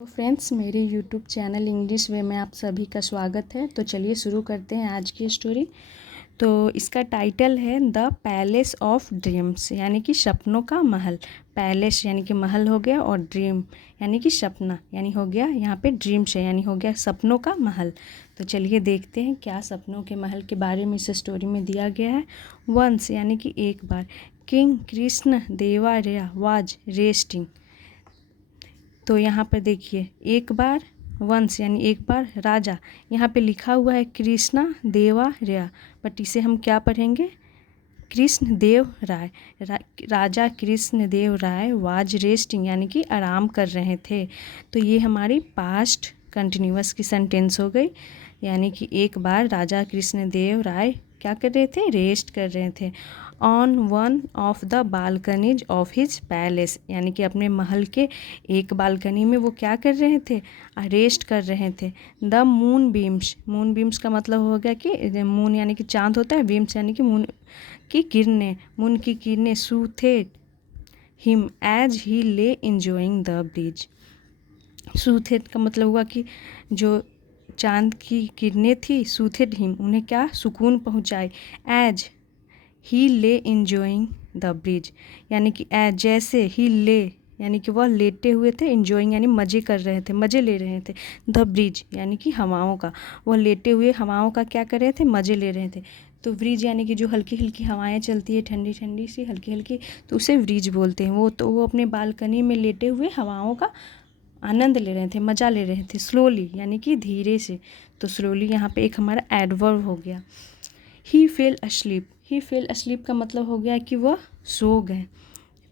तो फ्रेंड्स, मेरे YouTube channel English वे में आप सभी का स्वागत है। तो चलिए शुरू करते हैं आज की स्टोरी। तो इसका टाइटल है द पैलेस ऑफ ड्रीम्स, यानी कि सपनों का महल। पैलेस यानी कि महल हो गया, और ड्रीम यानी कि सपना, यानी हो गया यहाँ पे ड्रीम्स है, यानी हो गया सपनों का महल। तो चलिए देखते हैं क्या सपनों के महल के बारे में इस स्टोरी में दिया गया है। वंस यानी कि एक बार, किंग कृष्ण देवराया वाज रेस्टिंग। तो यहाँ पर देखिए, एक बार वंश यानी एक बार राजा, यहाँ पे लिखा हुआ है कृष्णा देवराया, बट इसे हम क्या पढ़ेंगे, कृष्ण देव राय। राजा कृष्ण देव राय वाज रेस्टिंग यानी कि आराम कर रहे थे। तो ये हमारी पास्ट कंटिन्यूअस की सेंटेंस हो गई, यानी कि एक बार राजा कृष्ण देव राय क्या कर रहे थे, रेस्ट कर रहे थे। On one of the balconies of his palace, यानी कि अपने महल के एक बालकनी में वो क्या कर रहे थे, रेस्ट कर रहे थे। The moon beams, moon beams का मतलब हो गया कि मून यानी कि चांद होता है, बीम्स यानी कि मून की किरणें, मून की किरणें सूथेड हिम एज ही ले इंजॉइंग द ब्रिज। सूथेड का मतलब हुआ कि जो चांद की किरणें थी, सूथेड हिम, उन्हें क्या सुकून पहुँचाए। एज ही ले इंजॉइंग द ब्रिज, यानी कि जैसे ही ले यानी कि वह लेटे हुए थे, इंजॉइंग यानी मज़े कर रहे थे, मज़े ले रहे थे। द ब्रिज यानी कि हवाओं का, वह लेटे हुए हवाओं का क्या कर रहे थे, मज़े ले रहे थे। तो ब्रिज यानी कि जो हल्की हल्की हवाएं चलती है, ठंडी ठंडी सी हल्की हल्की, तो उसे ब्रिज बोलते हैं। वो अपने बालकनी में लेटे हुए हवाओं का आनंद ले रहे थे, मज़ा ले रहे थे। स्लोली यानी कि धीरे से, तो स्लोली यहाँ पे एक हमारा एडवर्ब हो गया। ही फेल अस्लीप, ही फेल अस्लीप का मतलब हो गया कि वह सो गए।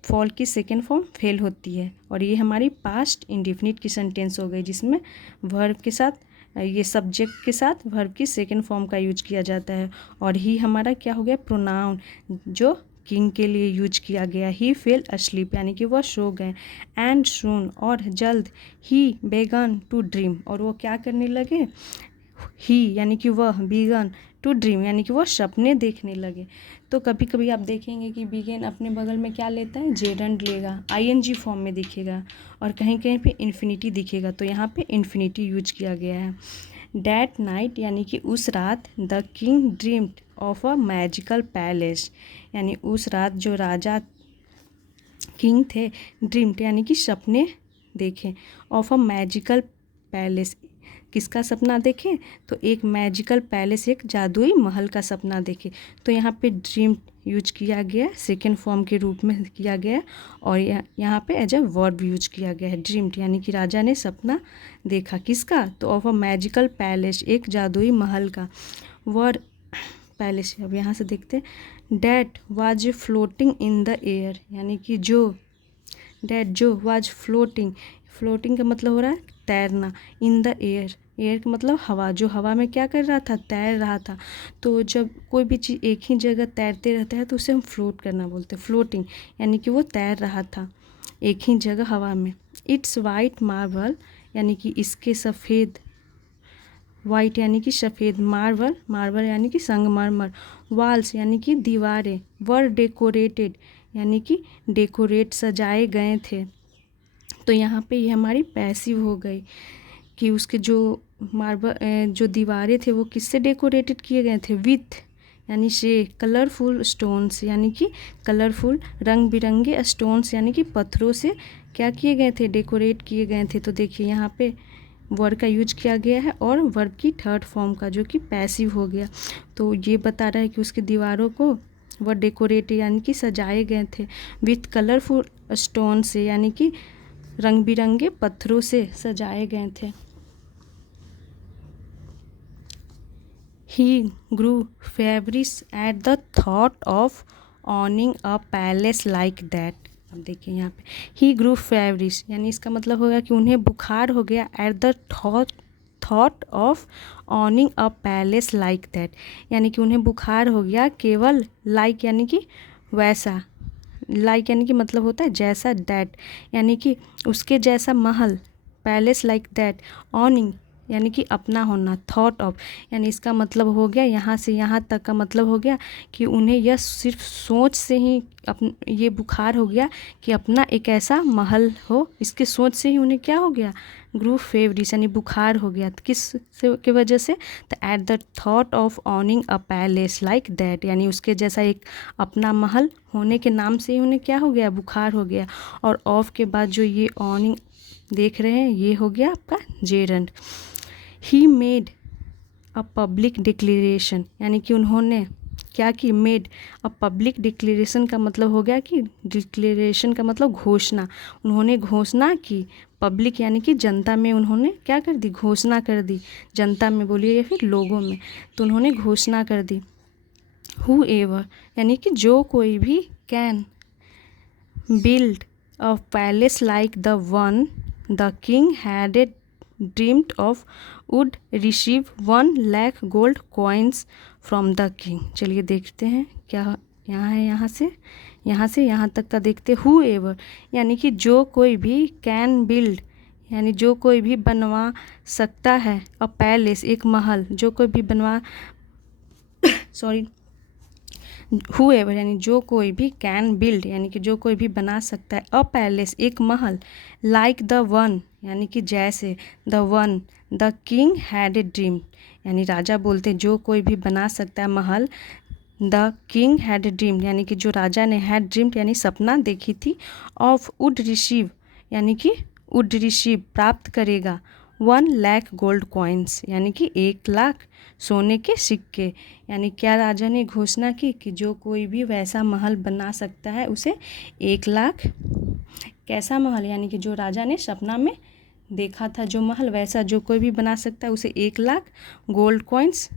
फॉल की सेकेंड फॉर्म फेल होती है, और ये हमारी पास्ट इंडेफिनिट की सेंटेंस हो गई, जिसमें वर्ब के साथ, ये सब्जेक्ट के साथ वर्ब की सेकेंड फॉर्म का यूज किया जाता है। और ही हमारा क्या हो गया, प्रोनाउन, जो किंग के लिए यूज किया गया। ही फेल अस्लीप यानी कि वह सो गए। एंड सून और जल्द, ही बेगन टू ड्रीम, और वो क्या करने लगे, ही यानी कि वह, बिगन टू ड्रीम यानी कि वह सपने देखने लगे। तो कभी कभी आप देखेंगे कि बिगन अपने बगल में क्या लेता है, जेरंड लेगा, आईएनजी फॉर्म में दिखेगा, और कहीं कहीं पे इन्फिनिटी दिखेगा, तो यहाँ पे इन्फिनिटी यूज किया गया है। डैट नाइट यानी कि उस रात, the king dreamed of a magical palace, यानी उस रात जो राजा किंग थे, ड्रीम्ड यानी कि सपने देखे, ऑफ अ मैजिकल पैलेस, किसका सपना देखे, तो एक मैजिकल पैलेस, एक जादुई महल का सपना देखे। तो यहाँ पे ड्रीम यूज किया गया, सेकेंड फॉर्म के रूप में किया गया, और यहाँ पे एज अ वर्ब यूज किया गया है। ड्रीम्ड यानी कि राजा ने सपना देखा, किसका, तो ऑफ अ मैजिकल पैलेस, एक जादुई महल का। वर्ड पैलेस, अब यहाँ से देखते हैं। That was floating in the air, यानी कि जो, डैट जो, वाज फ्लोटिंग, फ्लोटिंग का मतलब हो रहा है तैरना, इन द एयर, एयर का मतलब हवा, जो हवा में क्या कर रहा था, तैर रहा था। तो जब कोई भी चीज़ एक ही जगह तैरते रहता है तो उसे हम फ्लोट करना बोलते हैं, फ्लोटिंग, यानी कि वो तैर रहा था एक ही जगह हवा में। इट्स वाइट मार्बल, यानी कि इसके सफ़ेद, वाइट यानी कि सफ़ेद, मार्बल, मार्बल यानी कि संगमरमर, वॉल्स यानी कि दीवारें, वर डेकोरेटेड यानी कि डेकोरेट, सजाए गए थे। तो यहाँ पे ये हमारी पैसिव हो गई कि उसके जो मार्बल, जो दीवारें थे वो किससे डेकोरेटेड किए गए थे, विथ यानी से, कलरफुल स्टोन्स यानी कि कलरफुल, रंग बिरंगे स्टोन्स यानी कि पत्थरों से क्या किए गए थे, डेकोरेट किए गए थे। तो देखिए यहाँ पे वर्ब का यूज किया गया है, और वर्ब की थर्ड फॉर्म का, जो कि पैसिव हो गया। तो ये बता रहा है कि उसकी दीवारों को वह डेकोरेट यानी कि सजाए गए थे, विथ कलरफुल स्टोन से, यानी कि रंग बिरंगे पत्थरों से सजाए गए थे। He grew feverish at the thought of owning a palace like that. अब देखिए यहाँ पे ही grew feverish, यानी इसका मतलब होगा कि उन्हें बुखार हो गया, at the thought of owning a palace like that, यानी कि उन्हें बुखार हो गया केवल, like यानी कि वैसा, like यानी कि मतलब होता है जैसा, that यानी कि उसके जैसा महल, पैलेस लाइक दैट, ऑनिंग यानी कि अपना होना, थॉट ऑफ यानी इसका मतलब हो गया यहाँ से यहाँ तक का मतलब हो गया कि उन्हें यह सिर्फ सोच से ही ये बुखार हो गया कि अपना एक ऐसा महल हो, इसके सोच से ही उन्हें क्या हो गया, ग्रू फेवरिस यानी बुखार हो गया। किस से की वजह से, तो at the thought of ऑनिंग a palace like that, यानी उसके जैसा एक अपना महल होने के नाम से ही उन्हें क्या हो गया, बुखार हो गया। और ऑफ के बाद जो ये ऑनिंग देख रहे हैं ये हो गया आपका gerund. He made a public declaration, यानी कि उन्होंने क्या की, मेड अ पब्लिक डिक्लेरेशन का मतलब हो गया कि डिक्लेरेशन का मतलब घोषणा, उन्होंने घोषणा की, पब्लिक यानी कि जनता में उन्होंने क्या कर दी, घोषणा कर दी, जनता में बोलिए या फिर लोगों में, तो उन्होंने घोषणा कर दी। हूएवर यानी कि जो कोई भी, can build a palace like the one the king had a dreamed of would receive 1,00,000 gold coins from the king. चलिए देखते हैं क्या यहाँ है, यहाँ से यहाँ तक का देखते। हूएवर यानी कि जो कोई भी, कैन बिल्ड यानी जो कोई भी बनवा सकता है, अ पैलेस एक महल, जो कोई भी बनवा सॉरी हूएवर यानी जो कोई भी, कैन बिल्ड यानी कि जो कोई भी बना सकता है, अ पैलेस एक महल, लाइक द वन यानी कि जैसे, the one the king had a dream यानी राजा बोलते जो कोई भी बना सकता है महल, the king had a dream यानी कि जो राजा ने, हैड ड्रीम्ड यानी सपना देखी थी, ऑफ वुड रिसीव यानी कि वुड रिसीव प्राप्त करेगा, 1,00,000 गोल्ड कॉइन्स यानी कि 1,00,000 सोने के सिक्के। यानी क्या राजा ने घोषणा की कि जो कोई भी वैसा महल बना सकता है उसे 1,00,000, कैसा महल यानी कि जो राजा ने सपना में देखा था जो महल, वैसा जो कोई भी बना सकता है उसे 1,00,000 गोल्ड कॉइन्स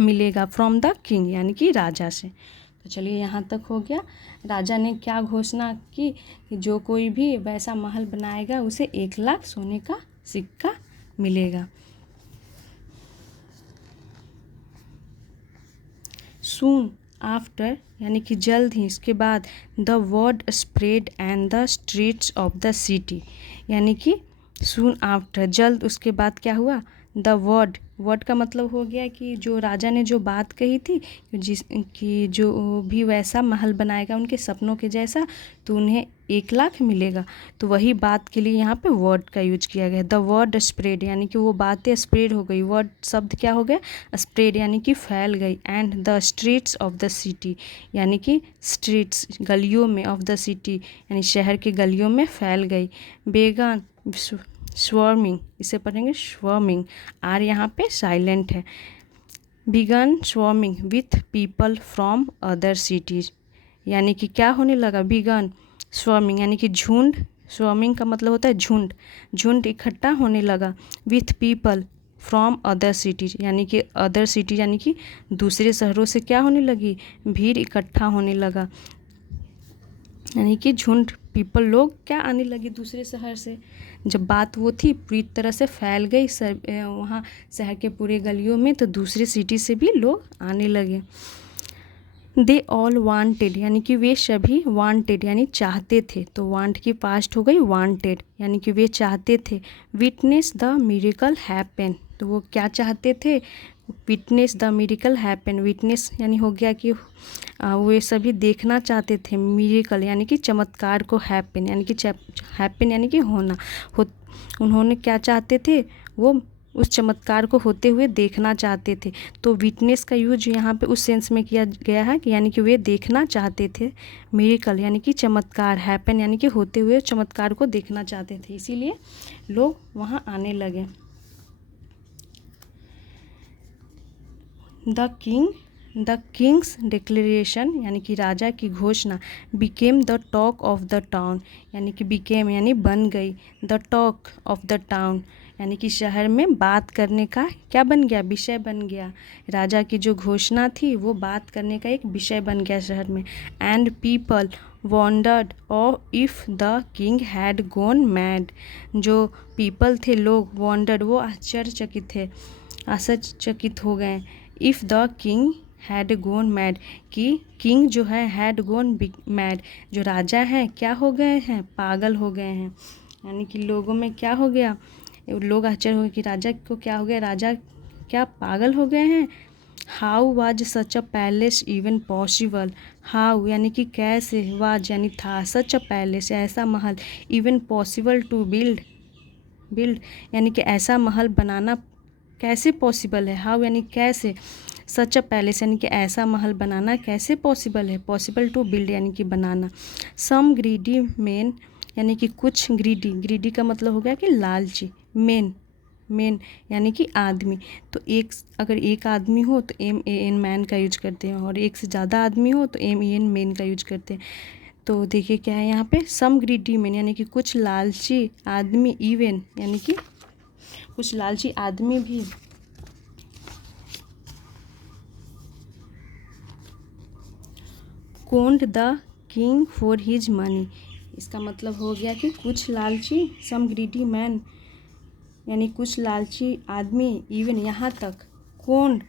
मिलेगा फ्रॉम द किंग यानी कि राजा से। तो चलिए यहाँ तक हो गया। राजा ने क्या घोषणा की कि जो कोई भी वैसा महल बनाएगा उसे 1,00,000 सोने का सिक्का मिलेगा। सून आफ्टर यानी कि जल्द ही, इसके बाद, the word spread and the streets of the city यानी कि सून आफ्टर जल्द, उसके बाद क्या हुआ, द वर्ड, वर्ड का मतलब हो गया कि जो राजा ने जो बात कही थी कि जो भी वैसा महल बनाएगा उनके सपनों के जैसा तो उन्हें 1,00,000 मिलेगा, तो वही बात के लिए यहाँ पे वर्ड का यूज किया गया। द वर्ड स्प्रेड यानी कि वो बातें स्प्रेड हो गई, वर्ड शब्द क्या हो गया, स्प्रेड यानी कि फैल गई, and the streets of the city यानी कि स्ट्रीट्स गलियों में, ऑफ द सिटी यानी शहर के गलियों में फैल गई। बेगन स्वर्मिंग, इसे पढ़ेंगे स्वर्मिंग, आर यहाँ पे साइलेंट है। Begin swarming with people from other cities यानी कि क्या होने लगा, बिगन स्वर्मिंग यानी कि झुंड, स्वर्मिंग का मतलब होता है झुंड, झुंड इकट्ठा होने लगा, with people from other cities यानी कि अदर सिटी यानी कि दूसरे शहरों से क्या होने लगी, भीड़ इकट्ठा होने लगा, यानी कि झुंड पीपल लोग क्या आने लगे दूसरे शहर से। जब बात वो थी पूरी तरह से फैल गई वहाँ शहर के पूरे गलियों में, तो दूसरे सिटी से भी लोग आने लगे। दे ऑल वांटेड यानी कि वे सभी, वांटेड यानी चाहते थे, तो वांट की पास्ट हो गई वांटेड यानी कि वे चाहते थे। विटनेस द मिरेकल हैपन, तो वो क्या चाहते थे, witness the miracle happen, witness यानी हो गया कि वे सभी देखना चाहते थे, मिरेकल यानी कि चमत्कार को, हैपन यानी कि हैपन यानी कि होना उन्होंने क्या चाहते थे, वो उस चमत्कार को होते हुए देखना चाहते थे। तो विटनेस का यूज यहाँ पे उस सेंस में किया गया है कि यानी कि वे देखना चाहते थे, मिरेकल यानी कि चमत्कार, हैपन यानी कि होते हुए चमत्कार को देखना चाहते थे, इसीलिए लोग वहाँ आने लगे। द किंग्स डिक्लेरेशन यानी कि राजा की घोषणा, became the talk of the town यानी कि बिकेम यानी बन गई, the talk of the town यानी कि शहर में बात करने का क्या बन गया, विषय बन गया। राजा की जो घोषणा थी वो बात करने का एक विषय बन गया शहर में। एंड पीपल वॉन्डर्ड और if the king had gone mad, जो पीपल थे लोग, वॉन्डर्ड वो आश्चर्यचकित थे, आश्चर्यचकित हो गए। If the king had gone mad कि किंग जो है हैड गॉन मैड, जो राजा हैं क्या हो गए हैं, पागल हो गए हैं, यानी कि लोगों में क्या हो गया, लोग आश्चर्य हो गए कि राजा को क्या हो गया, राजा क्या पागल हो गए हैं। How was such a palace even possible, how यानी कि कैसे, वाज यानी था, सच अ पैलेस ऐसा महल, even possible to build build यानी कि ऐसा महल बनाना कैसे पॉसिबल है। हाउ यानी कैसे, सच अ पैलेस यानी कि ऐसा महल बनाना कैसे पॉसिबल है, पॉसिबल टू बिल्ड यानी कि बनाना। सम ग्रीडी मैन यानी कि कुछ ग्रीडी, ग्रीडी का मतलब हो गया कि लालची, मैन मैन यानी कि आदमी। तो एक अगर एक आदमी हो तो MAN मैन का यूज करते हैं, और एक से ज़्यादा आदमी हो तो MEN मेन का यूज करते हैं। तो देखिए क्या है यहाँ पे, सम ग्रीडी मैन यानी कि कुछ लालची आदमी, इवन यानी कि कुछ लालची आदमी भी conned the king for his money. इसका मतलब हो गया कि कुछ लालची, सम ग्रीडी मैन यानी कुछ लालची आदमी, इवन यहाँ तक, कॉन्ड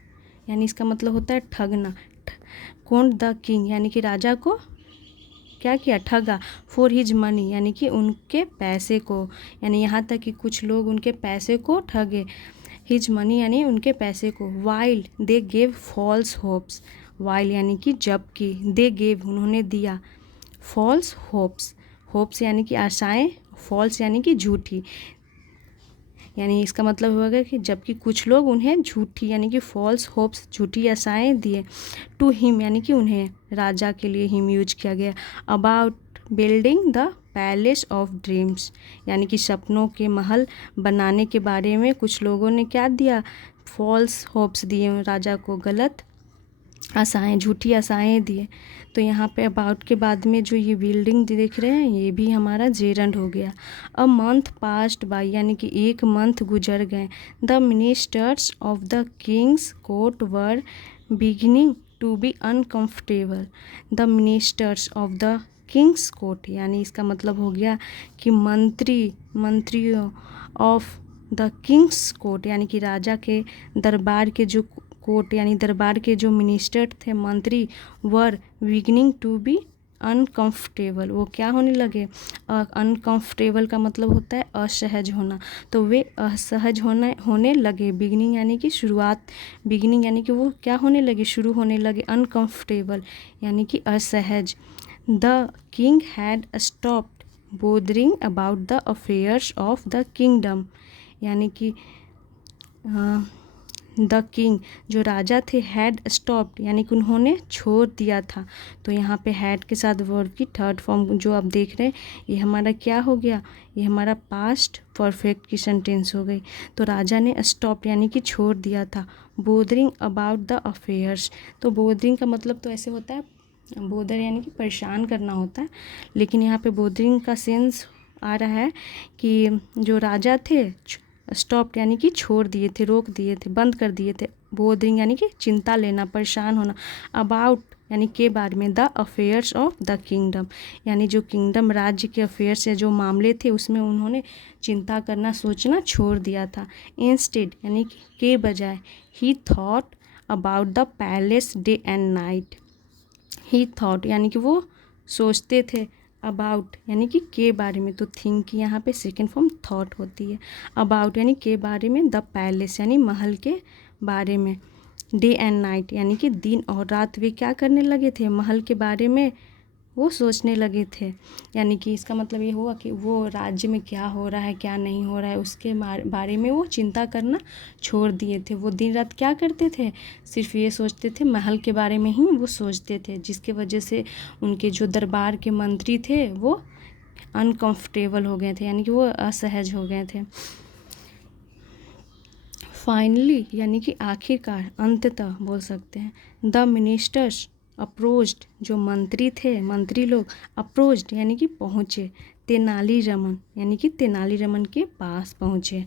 यानी इसका मतलब होता है ठगना, कॉन्ड द किंग यानी कि राजा को क्या किया, ठगा, फॉर हिज मनी यानी कि उनके पैसे को, यानी यहाँ तक कि कुछ लोग उनके पैसे को ठगे, हिज मनी यानी उनके पैसे को। While they gave false hopes, while यानी कि जबकि, दे गेव उन्होंने दिया, फॉल्स होप्स, होप्स यानी कि आशाएं, फॉल्स यानी कि झूठी, यानी इसका मतलब होगा कि जबकि कुछ लोग उन्हें झूठी यानी कि फॉल्स होप्स, झूठी आशाएं दिए। टू हिम यानी कि उन्हें, राजा के लिए हिम यूज किया गया। About building the palace of dreams यानी कि सपनों के महल बनाने के बारे में कुछ लोगों ने क्या दिया, फॉल्स होप्स दिए, राजा को गलत आशाएं, झूठी आशाएं दिए। तो यहाँ पे अबाउट के बाद में जो ये बिल्डिंग देख रहे हैं ये भी हमारा जेरंड हो गया। अ मंथ पास्ट बाय यानी कि एक मंथ गुजर गए। The ministers of the king's court were beginning to be uncomfortable. The ministers of the king's court यानी इसका मतलब हो गया कि मंत्रियों ऑफ द किंग्स कोर्ट यानी कि राजा के दरबार के जो कोर्ट यानी दरबार के जो मिनिस्टर थे, मंत्री, वर बिगिनिंग टू बी अनकम्फर्टेबल, वो क्या होने लगे, अनकम्फर्टेबल का मतलब होता है असहज होना, तो वे असहज होने लगे। बिगिनिंग यानी कि शुरुआत, बिगिनिंग यानी कि वो क्या होने लगे, शुरू होने लगे। अनकम्फर्टेबल यानी कि असहज। The king had stopped bothering about the affairs of the kingdom यानी कि द किंग जो राजा थे, हैड स्टॉप्ड यानी कि उन्होंने छोड़ दिया था। तो यहाँ पे हैड के साथ वर्ब की थर्ड फॉर्म जो आप देख रहे हैं ये हमारा क्या हो गया, ये हमारा पास्ट परफेक्ट की सेंटेंस हो गई। तो राजा ने स्टॉप यानी कि छोड़ दिया था। बोदरिंग अबाउट द अफेयर्स, तो बोदरिंग का मतलब तो ऐसे होता है, बोदर यानी कि परेशान करना होता है, लेकिन यहाँ पे बोदरिंग का सेंस आ रहा है कि जो राजा थे स्टॉप यानी कि छोड़ दिए थे, रोक दिए थे, बंद कर दिए थे। बोदरिंग यानी कि चिंता लेना, परेशान होना। अबाउट यानी के बारे में, the affairs of the kingdom यानी जो किंगडम राज्य के अफेयर्स या जो मामले थे उसमें उन्होंने चिंता करना, सोचना छोड़ दिया था। इंस्टेड यानी कि के बजाय, ही thought about the palace day and night. He thought यानी कि वो सोचते थे, अबाउट यानी कि के बारे में, तो थिंक की यहाँ पे सेकेंड फॉर्म थॉट होती है। अबाउट यानी के बारे में, द पैलेस यानी महल के बारे में, डे एंड नाइट यानी कि दिन और रात वे क्या करने लगे थे, महल के बारे में वो सोचने लगे थे। यानी कि इसका मतलब ये हुआ कि वो राज्य में क्या हो रहा है क्या नहीं हो रहा है उसके बारे में वो चिंता करना छोड़ दिए थे। वो दिन रात क्या करते थे, सिर्फ ये सोचते थे, महल के बारे में ही वो सोचते थे, जिसके वजह से उनके जो दरबार के मंत्री थे वो अनकंफर्टेबल हो गए थे यानी कि वो असहज हो गए थे। फाइनली यानी कि आखिरकार, अंततः बोल सकते हैं। द मिनिस्टर्स अप्रोच्ड, जो मंत्री थे, मंत्री लोग, अप्रोच्ड यानी कि पहुँचे, तेनालीरामन यानी कि तेनालीरामन के पास पहुँचे।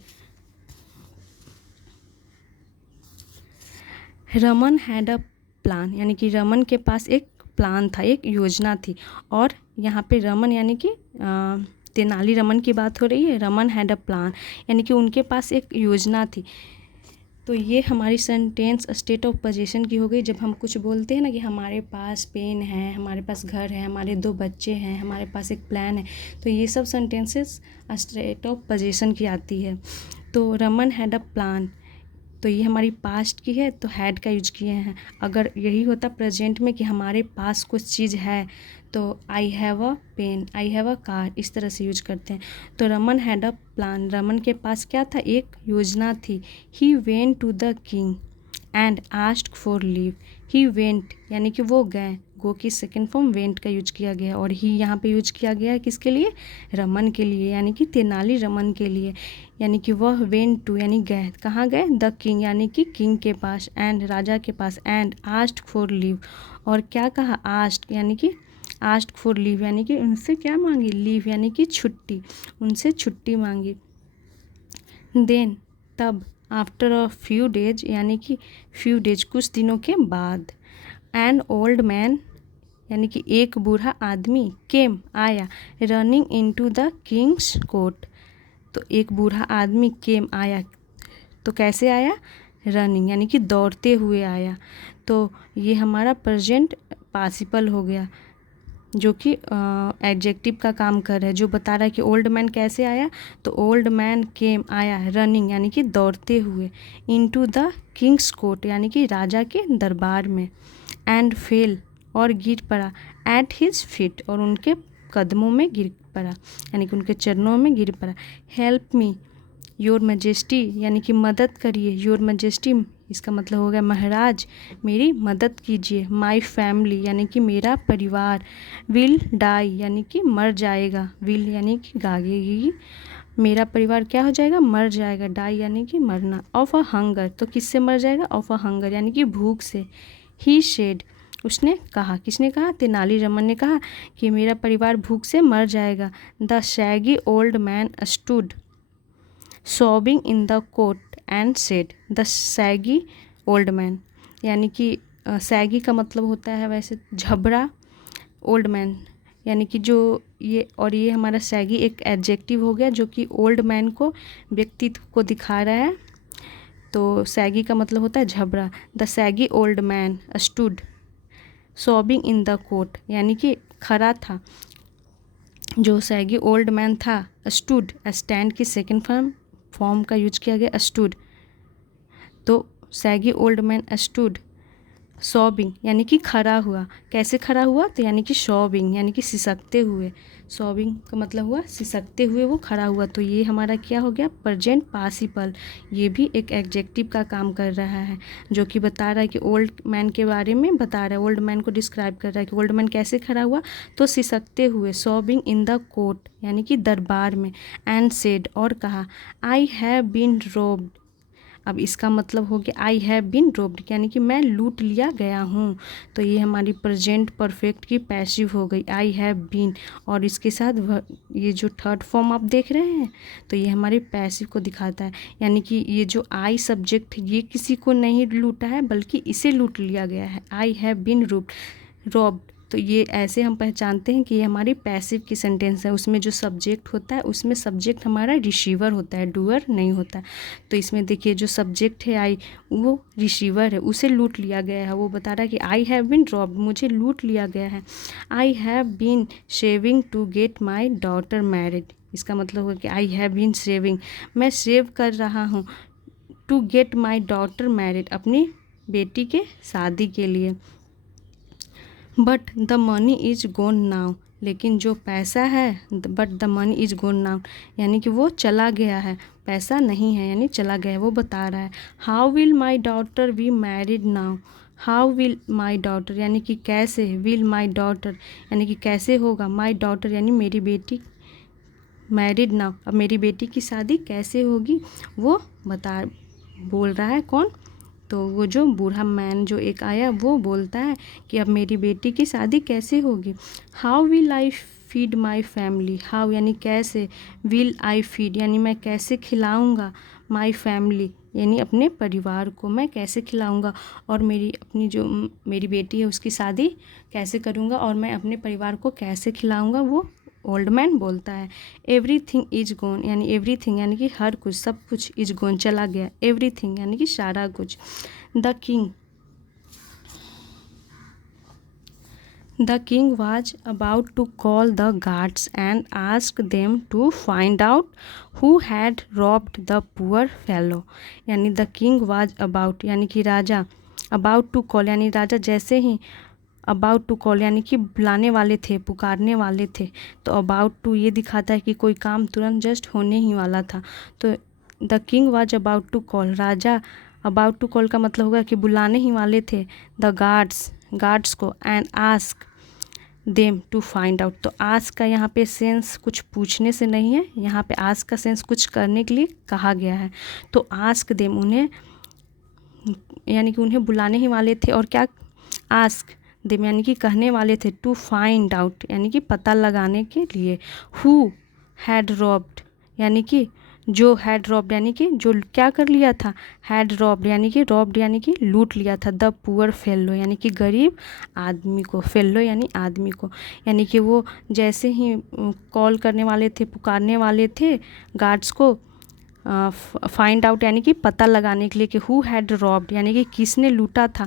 रमन हैड अ प्लान यानी कि रमन के पास एक प्लान था, एक योजना थी। और यहाँ पे रमन यानी कि तेनालीरामन की बात हो रही है। रमन हैड अ प्लान यानी कि उनके पास एक योजना थी। तो ये हमारी सेंटेंस स्टेट ऑफ पोजीशन की हो गई। जब हम कुछ बोलते हैं ना कि हमारे पास पेन है, हमारे पास घर है, हमारे 2 बच्चे हैं, हमारे पास एक प्लान है, तो ये सब सेंटेंसेस स्टेट ऑफ पोजीशन की आती है। तो रमन हैड अ प्लान, तो ये हमारी पास्ट की है तो हैड का यूज किए हैं। अगर यही होता प्रेजेंट में कि हमारे पास कुछ चीज़ है तो I have a pen, I have a car, इस तरह से यूज करते हैं। तो Raman had a plan, Raman के पास क्या था, एक योजना थी। He went to the king and asked for leave, he went यानी कि वो गए, गो की सेकेंड फॉर्म वेंट का यूज किया गया और ही यहाँ पे यूज किया गया है किसके लिए, रमन के लिए, यानी कि तेनाली रमन के लिए। यानी कि वह वेंट टू यानी गए, कहाँ गए, द किंग यानी कि किंग के पास, एंड राजा के पास, एंड आस्क्ड फॉर लीव, और क्या कहा, आस्क्ड यानी कि आस्क्ड फॉर लीव यानी कि उनसे क्या मांगी, लीव यानी कि छुट्टी, उनसे छुट्टी मांगी। देन तब, आफ्टर अ फ्यू डेज यानी कि फ्यू डेज कुछ दिनों के बाद, एन ओल्ड मैन यानी कि एक बूढ़ा आदमी, केम आया, running into the king's court, तो एक बूढ़ा आदमी केम आया, तो कैसे आया, रनिंग यानी कि दौड़ते हुए आया। तो ये हमारा प्रेजेंट पार्टिसिपल हो गया जो कि एडजेक्टिव का काम कर रहा है, जो बता रहा है कि ओल्ड मैन कैसे आया, तो ओल्ड मैन केम आया, रनिंग यानी कि दौड़ते हुए, इनटू द किंग्स कोर्ट यानी कि राजा के दरबार में, एंड फेल और गिर पड़ा, एट हिज फीट और उनके कदमों में गिर पड़ा यानी कि उनके चरणों में गिर पड़ा। हेल्प मी योर मैजेस्टी यानी कि मदद करिए, योर मैजेस्टी इसका मतलब हो गया महाराज, मेरी मदद कीजिए। माई फैमिली यानी कि मेरा परिवार, विल डाई यानी कि मर जाएगा, विल यानी कि गागेगी, मेरा परिवार क्या हो जाएगा, मर जाएगा, डाई यानी कि मरना, ऑफ अ हंगर तो किससे मर जाएगा, ऑफ अ हंगर यानी कि भूख से। ही शेड उसने कहा, किसने कहा, तेनाली रामन ने कहा कि मेरा परिवार भूख से मर जाएगा। The Shaggy old man stood sobbing in the court and said, the saggy old man यानी कि सैगी का मतलब होता है वैसे झबरा, ओल्ड मैन यानी कि जो ये, और ये हमारा सैगी एक एडजेक्टिव हो गया जो कि ओल्ड मैन को, व्यक्तित्व को दिखा रहा है। तो सैगी का मतलब होता है झबरा। The shaggy old man stood sobbing in the court यानी कि खड़ा था, जो सैगी ओल्ड मैन था, स्टूड स्टैंड की सेकेंड फॉर्म का यूज किया गया, स्टूड, तो shaggy old man stood sobbing यानी कि खड़ा हुआ, कैसे खड़ा हुआ, तो यानी कि सॉबिंग यानी कि सिसकते हुए, सॉबिंग का मतलब हुआ सिसकते हुए वो खड़ा हुआ। तो ये हमारा क्या हो गया, प्रेजेंट पार्टिसिपल, ये भी एक एडजेक्टिव का काम कर रहा है जो कि बता रहा है कि ओल्ड मैन के बारे में बता रहा है, ओल्ड मैन को डिस्क्राइब कर रहा है कि ओल्ड मैन कैसे खड़ा हुआ, तो सिसकते हुए, सॉबिंग इन द कोर्ट यानी कि दरबार में, एंड सेड और कहा, आई हैव बीन रोब्ड, अब इसका मतलब हो गया आई हैव बीन रोब्ड यानी कि मैं लूट लिया गया हूँ। तो ये हमारी प्रेजेंट परफेक्ट की पैसिव हो गई, आई हैव बीन, और इसके साथ ये जो थर्ड फॉर्म आप देख रहे हैं तो ये हमारी पैसिव को दिखाता है, यानी कि ये जो आई सब्जेक्ट ये किसी को नहीं लूटा है बल्कि इसे लूट लिया गया है, आई हैव बीन रोब्ड। तो ये ऐसे हम पहचानते हैं कि ये हमारी पैसिव की सेंटेंस है, उसमें जो सब्जेक्ट होता है उसमें सब्जेक्ट हमारा रिसीवर होता है, डूअर नहीं होता। तो इसमें देखिए जो सब्जेक्ट है आई, वो रिसीवर है, उसे लूट लिया गया है, वो बता रहा है कि आई हैव बीन रॉब्ड, मुझे लूट लिया गया है। I have been saving to get my daughter married, इसका मतलब होगा कि आई हैव बीन सेविंग, मैं सेव कर रहा हूँ, to get my daughter married, अपनी बेटी के शादी के लिए। But the money is gone now, लेकिन जो पैसा है, but the money is gone now यानी कि वो चला गया है, पैसा नहीं है यानी चला गया है, वो बता रहा है। How will my daughter be married now, how will my daughter यानी कि कैसे, विल माई डॉटर यानी कि कैसे होगा, माई डॉटर यानी मेरी बेटी, मैरिड नाउ अब मेरी बेटी की शादी कैसे होगी वो बोल रहा है, कौन, तो वो जो बूढ़ा मैन जो एक आया वो बोलता है कि अब मेरी बेटी की शादी कैसे होगी। How will I feed my family, how यानी कैसे, विल आई फीड यानी मैं कैसे खिलाऊंगा, माई फैमिली यानी अपने परिवार को मैं कैसे खिलाऊंगा, और अपनी जो मेरी बेटी है उसकी शादी कैसे करूंगा, और मैं अपने परिवार को कैसे खिलाऊंगा, वो ओल्ड मैन बोलता है। एवरीथिंग इज गोन यानी एवरीथिंग यानी कि हर कुछ, सब कुछ, इज गोन चला गया, एवरीथिंग यानी कि सारा कुछ। The The king was about to call the guards and ask them to find out who had robbed the poor fellow. यानी the king was about यानी कि राजा, about to call यानी राजा जैसे ही about to call यानी कि बुलाने वाले थे, पुकारने वाले थे, तो about to ये दिखाता है कि कोई काम तुरंत जस्ट होने ही वाला था। तो the king was about to call, Raja about to call का मतलब होगा कि बुलाने ही वाले थे the गार्ड्स को and ask them to find out. तो आस्क का यहाँ पे सेंस कुछ पूछने से नहीं है, यहाँ पे आस्क का सेंस कुछ करने के लिए कहा गया है। तो आस्क देम उन्हें यानी कि उन्हें बुलाने ही वाले थे, और क्या आस्क देम यानी कि कहने वाले थे, टू फाइंड आउट यानी कि पता लगाने के लिए, हु हैड रॉब्ड यानी कि जो हैड रॉब्ड यानी कि जो क्या कर लिया था, हैड रॉब्ड यानी कि लूट लिया था, द पुअर फेलो यानी कि गरीब आदमी को, फेलो यानी आदमी को, यानी कि वो जैसे ही कॉल करने वाले थे, पुकारने वाले थे गार्ड्स को फाइंड आउट यानी कि पता लगाने के लिए कि हु हैड रॉब्ड यानी कि किसने लूटा था,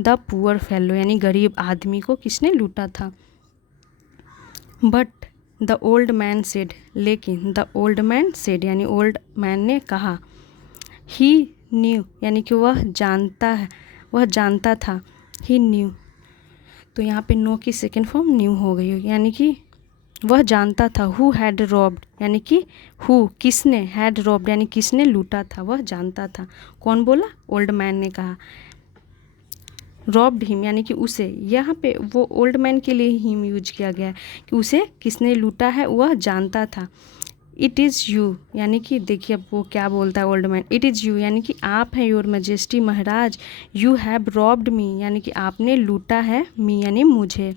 द पुअर फेलो यानी गरीब आदमी को किसने लूटा था। But the old man said लेकिन द ओल्ड मैन सेड यानी ओल्ड मैन ने कहा, ही न्यू यानी कि वह जानता था, ही न्यू। तो यहाँ पे नो की सेकेंड फॉर्म न्यू हो गई यानी कि वह जानता था, हु हैड रॉब्ड यानी कि हु किसने, हैड रॉब्ड यानी किसने लूटा था, वह जानता था। कौन बोला, ओल्ड मैन ने कहा। रॉब्ड हिम यानी कि उसे, यहाँ पे वो ओल्ड मैन के लिए हिम यूज किया गया है कि उसे किसने लूटा है वह जानता था। इट इज़ यू यानी कि देखिए अब वो क्या बोलता है old man, it is you यानी कि आप हैं, योर मैजेस्टी महाराज, यू हैव रॉब्ड मी यानी कि आपने लूटा है, मी यानी मुझे।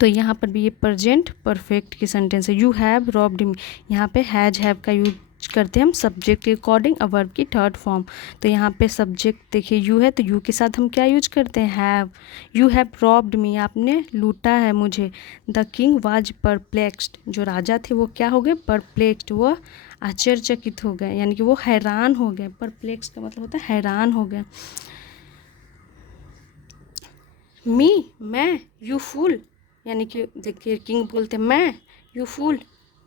तो यहाँ पर भी ये प्रेजेंट परफेक्ट की सेंटेंस है, यू हैव रॉब्ड मी। यहाँ पे हैज हैव का यूज करते हैं हम सब्जेक्ट के अकॉर्डिंग, अ वर्ब की थर्ड फॉर्म। तो यहाँ पे सब्जेक्ट देखिए यू है, तो यू के साथ हम क्या यूज करते हैं, हैव। यू हैव रॉब्ड मी आपने लूटा है मुझे। द किंग वाज परप्लेक्स्ड जो राजा थे वो क्या हो गए, परप्लेक्स्ड वह आश्चर्यचकित हो गए यानी कि वो हैरान हो गए। परप्लेक्स का मतलब होता है हैरान हो गए। मैं, यू फूल यानी कि देखिए किंग बोलते मैं, यू फूल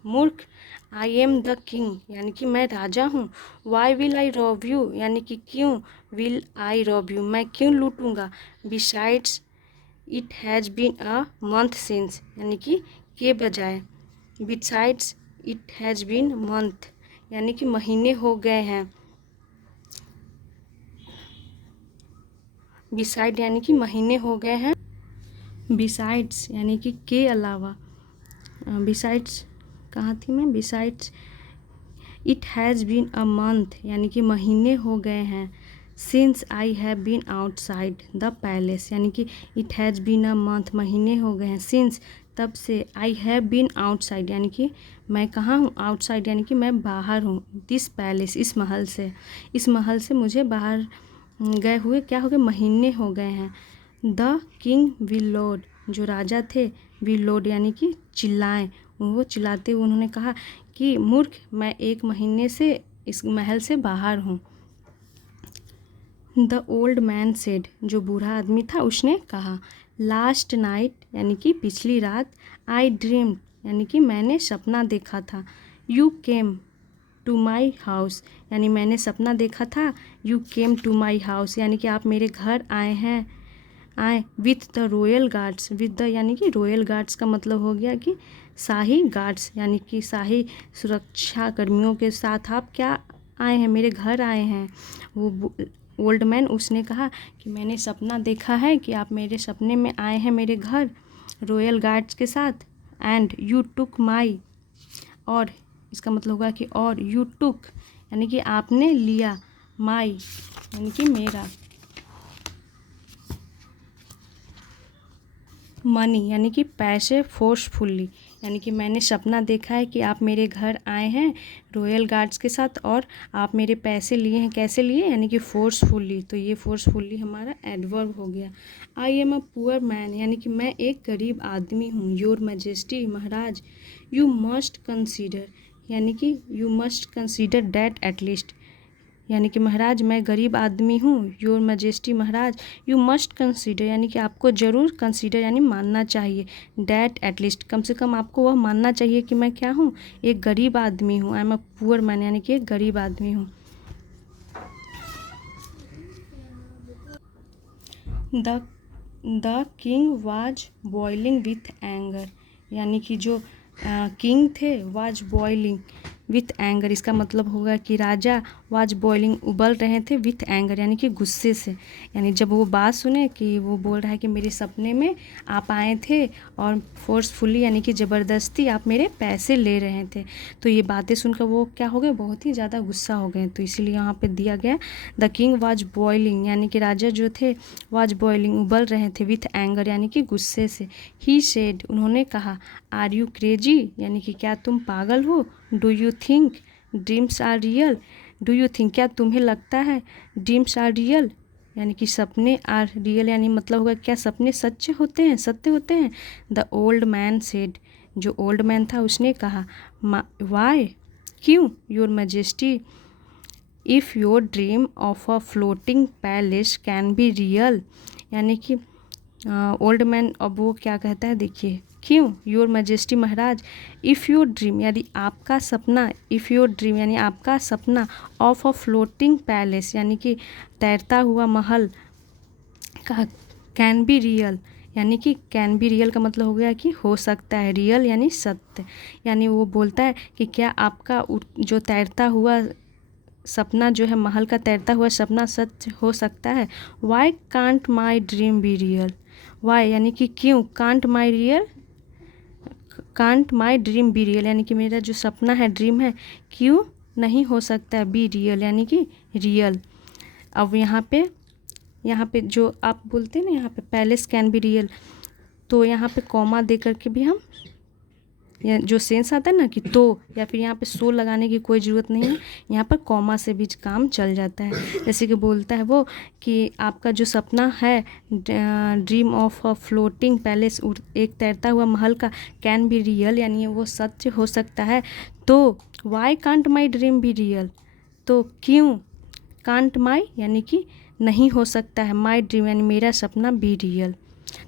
मूर्ख, आई एम द किंग यानी कि मैं राजा हूँ। Why will I rob you यानी कि क्यों विल आई रॉब यू मैं क्यों लूटूंगा। Besides it has been a month since यानी कि के बजाय, besides it has been month यानी कि महीने हो गए हैं। बिसाइड यानी कि महीने हो गए हैं। बिसाइड्स यानी कि के अलावा, बिसाइड्स कहाँ थी मैं, besides it has been a month यानी कि महीने हो गए हैं। Since I have been outside the palace यानी कि it has been a month महीने हो गए हैं। सिंस तब से, आई हैव बीन आउटसाइड यानी कि मैं कहाँ हूँ, आउटसाइड यानी कि मैं बाहर हूँ, दिस पैलेस इस महल से मुझे बाहर गए हुए क्या हो गए, महीने हो गए हैं। द किंग विलोड जो राजा थे, विलोड यानी कि चिल्लाएं, वो चिल्लाते हुए उन्होंने कहा कि मूर्ख मैं एक महीने से इस महल से बाहर हूँ। द ओल्ड मैन सेड जो बूढ़ा आदमी था उसने कहा, लास्ट नाइट यानी कि पिछली रात, आई ड्रीम्ड यानी कि मैंने सपना देखा था, you came to my house यानी मैंने सपना देखा था, you came to my house यानी कि आप मेरे घर आए with the royal guards, with the यानी कि रॉयल गार्ड्स का मतलब हो गया कि शाही गार्ड्स यानी कि शाही सुरक्षा कर्मियों के साथ आप क्या आए हैं, मेरे घर आए हैं। वो ओल्ड मैन उसने कहा कि मैंने सपना देखा है कि आप मेरे सपने में आए हैं मेरे घर रॉयल गार्ड्स के साथ। एंड यू टुक माई और इसका मतलब होगा कि और, यू टुक यानी कि आपने लिया, माई यानी कि मेरा, मनी यानी कि पैसे, फोर्सफुल्ली यानी कि मैंने सपना देखा है कि आप मेरे घर आए हैं रॉयल गार्ड्स के साथ और आप मेरे पैसे लिए हैं, कैसे लिए यानी कि फोर्सफुल्ली। तो ये फोर्सफुल्ली हमारा एडवर्ब हो गया। I am a poor man यानी कि मैं एक गरीब आदमी हूँ। योर मैजेस्टी महाराज, यू मस्ट कंसीडर यानी कि you must consider that at least यानी कि महाराज मैं गरीब आदमी हूँ। Your majesty Maharaj, you must consider यानी कि आपको ज़रूर कंसीडर यानी मानना चाहिए। डैट एटलीस्ट कम से कम आपको वह मानना चाहिए कि मैं क्या हूँ, एक गरीब आदमी हूँ। I am a poor man यानी कि एक गरीब आदमी हूँ। The king was boiling with anger यानी कि जो किंग थे वाज बॉइलिंग विथ एंगर, इसका मतलब होगा कि राजा वाज बॉइलिंग उबल रहे थे विथ एंगर यानी कि गुस्से से। यानी जब वो बात सुने कि वो बोल रहा है कि मेरे सपने में आप आए थे और फोर्सफुली यानी कि ज़बरदस्ती आप मेरे पैसे ले रहे थे, तो ये बातें सुनकर वो क्या हो गए, बहुत ही ज़्यादा गुस्सा हो गए। तो इसीलिए यहाँ पे दिया गया द किंग वाज बॉइलिंग यानी कि राजा जो थे वाज बॉइलिंग उबल रहे थे विथ एंगर यानी कि गुस्से से। ही सेड उन्होंने कहा, आर यू क्रेजी यानी कि क्या तुम पागल हो। Do you think dreams are real, do you think क्या तुम्हें लगता है, ड्रीम्स आर रियल यानी कि सपने आर रियल यानी मतलब होगा क्या सपने सच होते हैं, सत्य होते हैं। द ओल्ड मैन सेड जो ओल्ड मैन था उसने कहा, वाई क्यों, your majesty if your dream of a floating palace can be real यानी कि ओल्ड मैन अब वो क्या कहता है देखिए, क्यों, your majesty Maharaj, if your dream यानी आपका सपना, इफ़ योर ड्रीम यानी आपका सपना ऑफ अ फ्लोटिंग पैलेस यानी कि तैरता हुआ महल का कैन बी रियल यानी कि कैन बी रियल का मतलब हो गया कि हो सकता है, रियल यानी सत्य। यानी वो बोलता है कि क्या आपका जो तैरता हुआ सपना जो है, महल का तैरता हुआ सपना सच हो सकता है। Why can't my dream be real, why यानी कि क्यों, can't my dream be real यानी कि मेरा जो सपना है, ड्रीम है, क्यों नहीं हो सकता है बी रियल यानी कि रियल। अब यहाँ पे जो आप बोलते हैं ना, यहाँ पे पैलेस कैन बी रियल, तो यहाँ पे कॉमा दे करके भी हम जो सेंस आता है ना कि तो, या फिर यहाँ पे सो लगाने की कोई ज़रूरत नहीं है, यहाँ पर कॉमा से भी काम चल जाता है। जैसे कि बोलता है वो कि आपका जो सपना है, dream of a floating palace, एक तैरता हुआ महल का, कैन बी रियल यानी वो सच हो सकता है। तो Y can't my dream be real, तो क्यों, कांट माई यानी कि नहीं हो सकता है, माई ड्रीम यानी मेरा सपना बी रियल।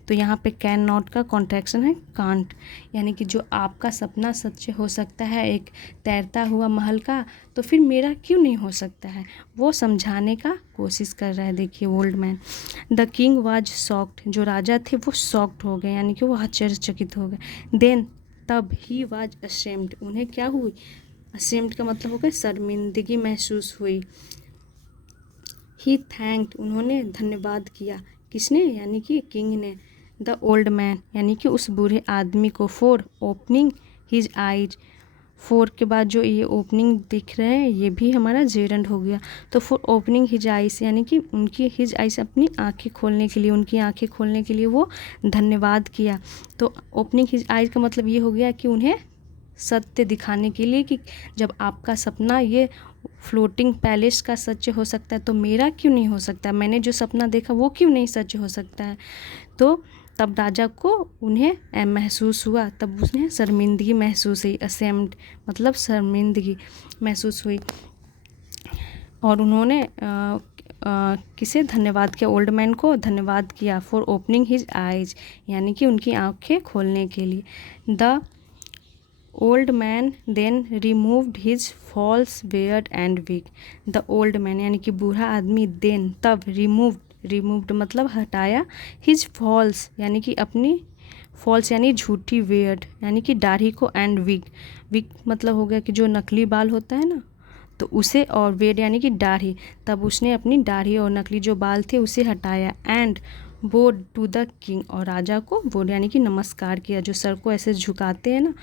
तो यहाँ पे कैन नॉट का कॉन्ट्रैक्शन है कांट, यानी कि जो आपका सपना सच हो सकता है एक तैरता हुआ महल का, तो फिर मेरा क्यों नहीं हो सकता है, वो समझाने का कोशिश कर रहा है। देखिए old man. The king was shocked जो राजा थे वो शॉक्ड हो गए यानी कि वो आश्चर्यचकित हो गए। देन तब ही वाज अशेम्ड उन्हें क्या हुई, अशेम्ड का मतलब हो गया शर्मिंदगी महसूस हुई। ही थैंक्ड उन्होंने धन्यवाद किया, किसने यानी कि किंग ने। द ओल्ड मैन यानी कि उस बूढ़े आदमी को, for opening his eyes, four के बाद जो ये ओपनिंग दिख रहे हैं ये भी हमारा जेरेंड हो गया। तो फॉर ओपनिंग हिज आइज यानी कि उनकी हिज आइज अपनी आंखें खोलने के लिए, उनकी आंखें खोलने के लिए वो धन्यवाद किया। तो ओपनिंग हिज आइज का मतलब ये हो गया कि उन्हें सत्य दिखाने के लिए कि जब आपका सपना ये फ्लोटिंग पैलेस का सच हो सकता है तो मेरा क्यों नहीं हो सकता, मैंने जो सपना देखा वो क्यों नहीं सच हो सकता है। तो तब राजा को उन्हें महसूस हुआ, तब उसने शर्मिंदगी महसूस हुई, असेम्ड मतलब शर्मिंदगी महसूस हुई। और उन्होंने किसे धन्यवाद किया, ओल्ड मैन को धन्यवाद किया, फॉर ओपनिंग हिज आइज यानी कि उनकी आंखें खोलने के लिए। The old man then removed his false beard and wig, the old man यानी कि बूढ़ा आदमी देन तब रिमूव्ड मतलब हटाया, हिज फॉल्स यानी कि अपनी फॉल्स यानी झूठी, बियर्ड यानी कि दाढ़ी को, एंड विग मतलब हो गया कि जो नकली बाल होता है ना तो उसे, और बियर्ड यानी कि दाढ़ी, तब उसने अपनी दाढ़ी और नकली जो बाल थे उसे हटाया। And bowed to the king और राजा को बोड यानी कि नमस्कार किया, जो सर को ऐसे झुकाते हैं ना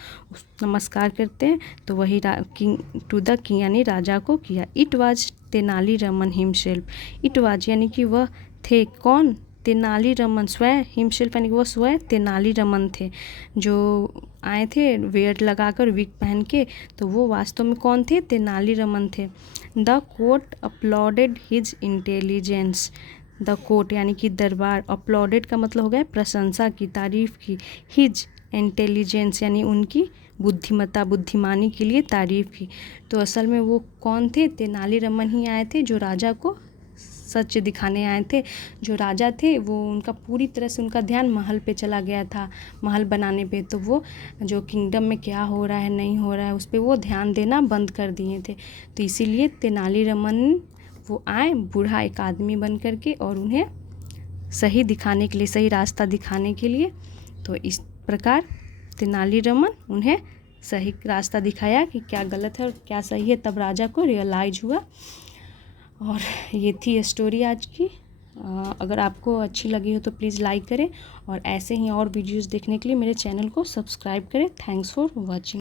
नमस्कार करते हैं, तो वही किंग टू द किंग यानी राजा को किया। It was Tenali Raman himself, it was यानी कि वह थे, कौन, तेनाली रमन स्वयं, हिमसेल्फ यानी कि वो स्वयं तेनाली रमन थे जो आए थे वेयर लगाकर विग पहन के, तो वो वास्तव में कौन थे, तेनाली रमन थे। The court uploaded his intelligence, the court यानी कि दरबार, अपलॉडेड का मतलब हो गया प्रशंसा की, तारीफ की, हिज इंटेलिजेंस यानी उनकी बुद्धिमत्ता बुद्धिमानी के लिए तारीफ़ की। तो असल में वो कौन थे? तेनालीरामन ही आए थे जो राजा को सच दिखाने आए थे। जो राजा थे वो उनका पूरी तरह से उनका ध्यान महल पे चला गया था, महल बनाने पे। तो वो जो किंगडम में क्या हो रहा है नहीं हो रहा है उस पर वो ध्यान देना बंद कर दिए थे। तो इसीलिए तेनालीरामन वो आए बूढ़ा एक आदमी बन कर के और उन्हें सही दिखाने के लिए, सही रास्ता दिखाने के लिए। तो इस प्रकार तेनालीरामन उन्हें सही रास्ता दिखाया कि क्या गलत है और क्या सही है। तब राजा को रियलाइज हुआ। और ये थी स्टोरी आज की। अगर आपको अच्छी लगी हो तो प्लीज़ लाइक करें और ऐसे ही और वीडियोस देखने के लिए मेरे चैनल को सब्सक्राइब करें। Thanks for watching.